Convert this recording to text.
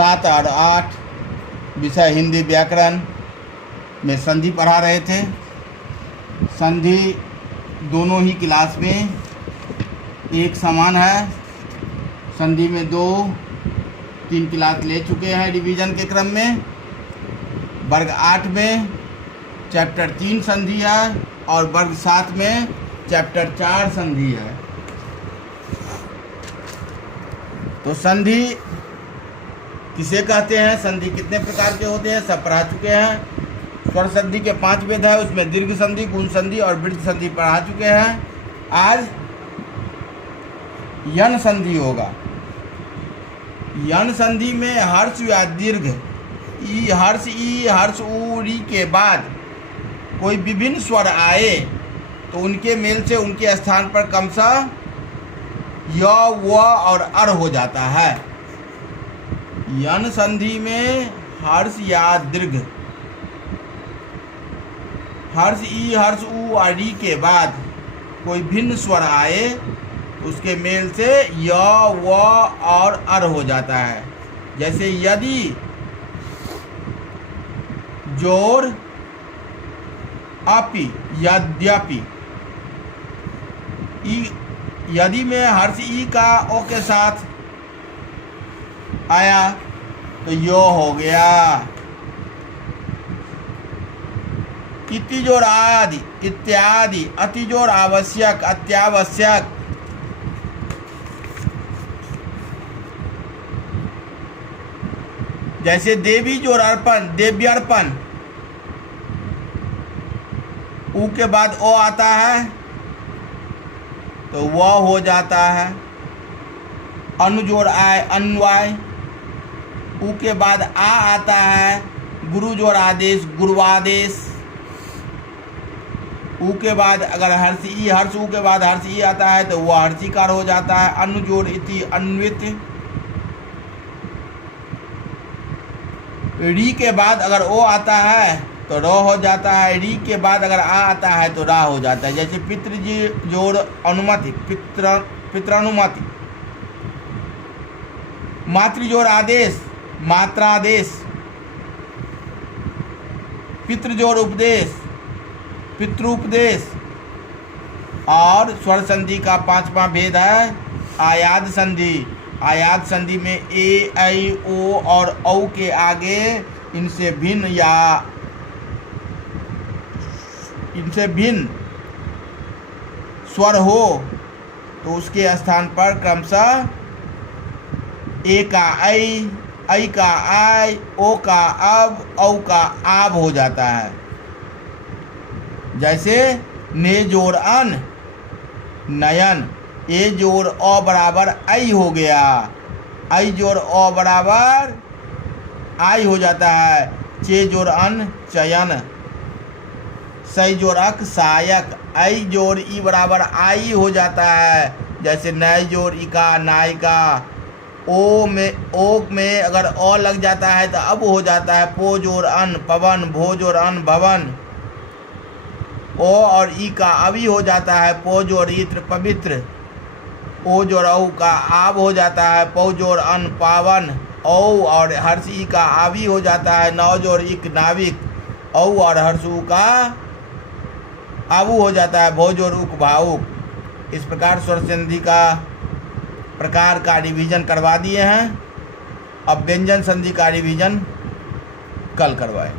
7 और 8 विषय हिंदी व्याकरण में संधि पढ़ा रहे थे। संधि दोनों ही क्लास में एक समान है। संधि में 2-3 क्लास ले चुके हैं रिवीजन के क्रम में। वर्ग 8 में चैप्टर 3 संधि है और वर्ग 7 में चैप्टर 4 संधि है। तो संधि किसे कहते हैं, संधि कितने प्रकार के होते हैं, सब पढ़ा चुके हैं। स्वर संधि के 5 भेद है, उसमें दीर्घ संधि, गुण संधि और वृत्त संधि पढ़ा चुके हैं। आज यन संधि होगा। यन संधि में हर्ष या दीर्घ ई हर्ष ऊ री के बाद कोई विभिन्न स्वर आए तो उनके मेल से उनके स्थान पर क्रमशः य व और अर हो जाता है। यन संधि में हर्ष या दीर्घ हर्ष ई हर्ष ऊ और री के बाद कोई भिन्न स्वर आए उसके मेल से य व और अर हो जाता है। जैसे यदि जोर अपि यद्यपि। यदि में हर्ष ई का ओ के साथ आया तो यो हो गया। इति जोर आदि इत्यादि, अति जोर आवश्यक अत्यावश्यक। जैसे देवी जोर अर्पण देव्यर्पण, ऊ के बाद ओ आता है तो वह हो जाता है। अनुजोर आय अन्वय, ऊ के बाद आ आता है। गुरु जोर आदेश गुरुवादेश, ऊ के बाद अगर हर्ष ई हर्ष ऊ के बाद हर्ष ई आता है तो वह हर्षिकार हो जाता है। अनुजोर इति अन्वित, री के बाद अगर ओ आता है तो र हो जाता है। री के बाद अगर आ आता है तो रा हो जाता है। जैसे पितृजी जोड़ अनुमति पित्रानुमति, मातृजोड़ आदेश मात्रादेश, पितृजोड़ उपदेश पितृपदेश। और स्वर संधि का 5वां भेद है आयाद संधि। आयाद संधि में ए ऐ ओ और औ के आगे इनसे भिन्न स्वर हो तो उसके स्थान पर क्रमशः ए का ऐ का आय, ओ का अब, औ का आब हो जाता है। जैसे ने जोड़ अन नयन, ए जोड़ अ बराबर आई हो गया, आई जोड़ अ बराबर आई हो जाता है। चे जोड़ अन चयन, सई जोड़ अक सायक, आई जोड़ ई बराबर आई हो जाता है। जैसे नय जोड़ इका नायिका। ओ में अगर अ लग जाता है तो अब हो जाता है पो जोड़ अन पवन, भो जोड़ अन भवन। ओ और ई का अभी हो जाता है पो जोड़ इत्र पवित्र। ओ जोड़ औ का आब हो जाता है पौ जोड़ अन पावन। औ और हर्ष ई का आवी हो जाता है नौ जोड़ इक नाविक। औ और हर्ष ऊ का आबू हो जाता है भो जोड़ उक भावुक। इस प्रकार स्वर संधि का प्रकार का रिवीजन करवा दिए हैं। अब व्यंजन संधि का रिवीजन कल करवाएं।